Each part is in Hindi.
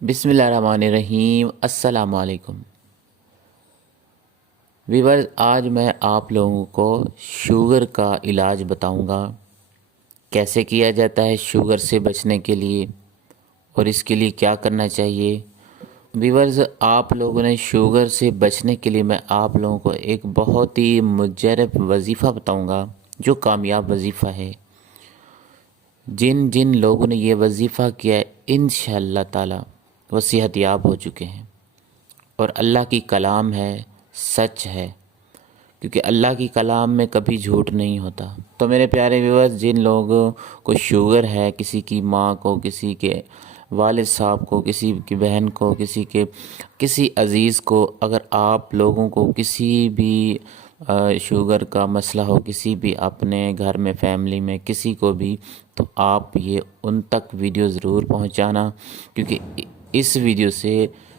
बिस्मिल्लाहिर्रहमानिर्रहीम। अस्सलाम वालेकुम वीवर्स, आज मैं आप लोगों को शुगर का इलाज बताऊंगा। कैसे किया जाता है शुगर से बचने के लिए और इसके लिए क्या करना चाहिए। वीवर्स, आप लोगों ने शुगर से बचने के लिए मैं आप लोगों को एक बहुत ही मुजरब वजीफ़ा बताऊंगा, जो कामयाब वजीफ़ा है। जिन जिन लोगों ने ये वजीफ़ा किया है, इंशाअल्लाह ताला वो सेहतयाब हो चुके हैं। और अल्लाह की कलाम है, सच है, क्योंकि अल्लाह की कलाम में कभी झूठ नहीं होता। तो मेरे प्यारे व्यूअर्स, जिन लोगों को शुगर है, किसी की माँ को, किसी के वालिद साहब को, किसी की बहन को, किसी अज़ीज़ को, अगर आप लोगों को किसी भी शुगर का मसला हो, किसी भी अपने घर में, फैमिली में किसी को भी, तो आप ये उन तक वीडियो ज़रूर पहुंचाना, क्योंकि इस वीडियो से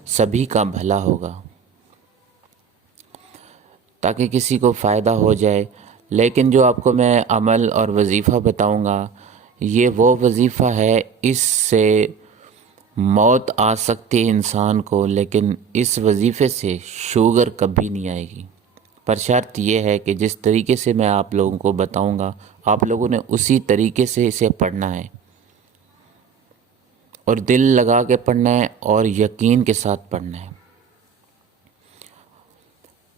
सभी का भला होगा, ताकि किसी को फ़ायदा हो जाए। लेकिन जो आपको मैं अमल और वजीफ़ा बताऊंगा, ये वो वजीफ़ा है, इससे मौत आ सकती है इंसान को, लेकिन इस वजीफ़े से शुगर कभी नहीं आएगी। पर शर्त यह है कि जिस तरीके से मैं आप लोगों को बताऊंगा, आप लोगों ने उसी तरीके से इसे पढ़ना है और दिल लगा के पढ़ना है और यकीन के साथ पढ़ना है।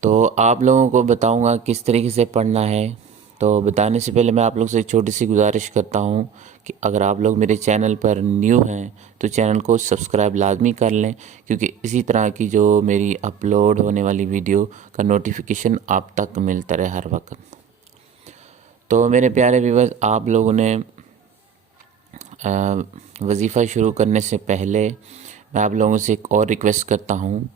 तो आप लोगों को बताऊंगा किस तरीके से पढ़ना है। तो बताने से पहले मैं आप लोग से एक छोटी सी गुजारिश करता हूं कि अगर आप लोग मेरे चैनल पर न्यू हैं तो चैनल को सब्सक्राइब लाजमी कर लें, क्योंकि इसी तरह की जो मेरी अपलोड होने वाली वीडियो का नोटिफिकेशन आप तक मिलता रहे हर वक्त। तो मेरे प्यारे व्यूअर्स, आप लोगों ने वजीफ़ा शुरू करने से पहले मैं आप लोगों से एक और रिक्वेस्ट करता हूँ।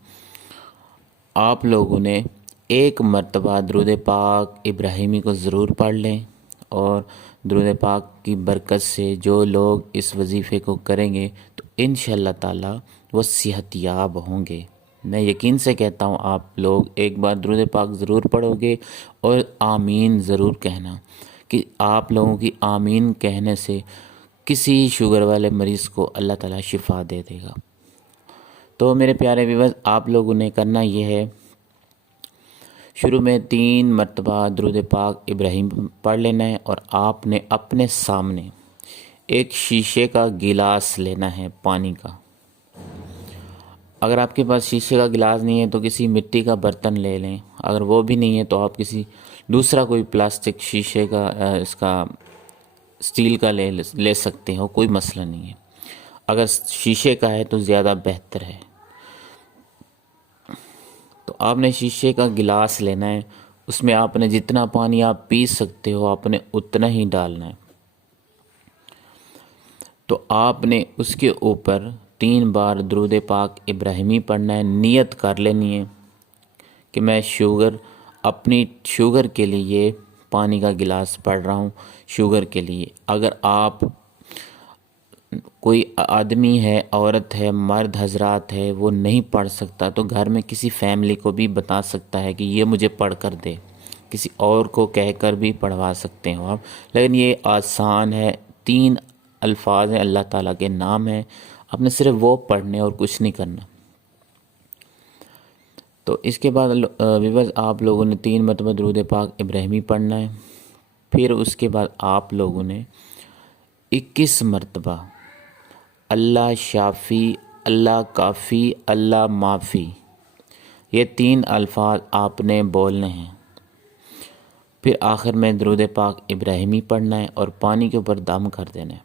आप लोगों ने एक मरतबा दुरूद पाक इब्राहिमी को ज़रूर पढ़ लें, और दुरूद पाक की बरकत से जो लोग इस वजीफ़े को करेंगे तो इंशाअल्लाह ताला वो सेहतयाब होंगे। मैं यकीन से कहता हूँ, आप लोग एक बार दुरूद पाक ज़रूर पढ़ोगे और आमीन ज़रूर कहना, कि आप लोगों की आमीन कहने से किसी शुगर वाले मरीज़ को अल्लाह ताला शिफा दे देगा। तो मेरे प्यारे व्यूअर्स, आप लोगों ने करना ये है, शुरू में 3 मरतबा दुरूद पाक इब्राहिम पढ़ लेना है, और आपने अपने सामने एक शीशे का गिलास लेना है पानी का। अगर आपके पास शीशे का गिलास नहीं है तो किसी मिट्टी का बर्तन ले लें। अगर वो भी नहीं है तो आप किसी दूसरा कोई प्लास्टिक, शीशे का, इसका स्टील का ले सकते हो, कोई मसला नहीं है। अगर शीशे का है तो ज़्यादा बेहतर है। तो आपने शीशे का गिलास लेना है, उसमें आपने जितना पानी आप पी सकते हो आपने उतना ही डालना है। तो आपने उसके ऊपर 3 बार दुरूद पाक इब्राहिमी पढ़ना है। नियत कर लेनी है कि मैं अपनी शुगर के लिए पानी का गिलास पढ़ रहा हूँ, शुगर के लिए। अगर आप कोई आदमी है, औरत है, मर्द हजरात है, वो नहीं पढ़ सकता, तो घर में किसी फैमिली को भी बता सकता है कि ये मुझे पढ़ कर दे, किसी और को कहकर भी पढ़वा सकते हो आप। लेकिन ये आसान है, 3 अल्फाज हैं, अल्लाह ताला के नाम है, आपने सिर्फ वो पढ़ने और कुछ नहीं करना। तो इसके बाद व्यूअर्स, आप लोगों ने 3 मरतबा दुरूद पाक इब्राहिमी पढ़ना है। फिर उसके बाद आप लोगों ने 21 मरतबा अल्लाह शाफ़ी, अल्लाह काफ़ी, अल्लाह माफ़ी, ये 3 अल्फाज आपने बोलने हैं। फिर आखिर में दुरूद पाक इब्राहिमी पढ़ना है और पानी के ऊपर दम कर देना है।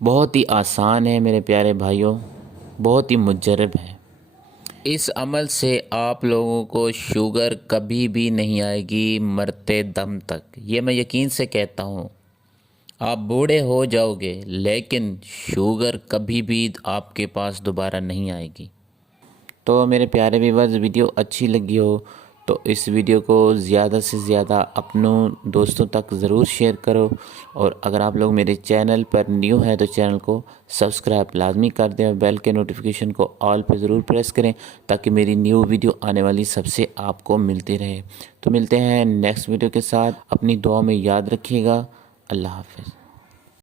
बहुत ही आसान है मेरे प्यारे भाइयों, बहुत ही मुजरब है। इस अमल से आप लोगों को शुगर कभी भी नहीं आएगी मरते दम तक। ये मैं यकीन से कहता हूँ। आप बूढ़े हो जाओगे लेकिन शुगर कभी भी आपके पास दोबारा नहीं आएगी। तो मेरे प्यारे व्यूअर्स, वीडियो अच्छी लगी हो तो इस वीडियो को ज़्यादा से ज़्यादा अपनों दोस्तों तक ज़रूर शेयर करो। और अगर आप लोग मेरे चैनल पर न्यू हैं तो चैनल को सब्सक्राइब लाजमी कर दें और बेल के नोटिफिकेशन को ऑल पर ज़रूर प्रेस करें, ताकि मेरी न्यू वीडियो आने वाली सबसे आपको मिलती रहे। तो मिलते हैं नेक्स्ट वीडियो के साथ। अपनी दुआ में याद रखिएगा। अल्लाह हाफ़िज़।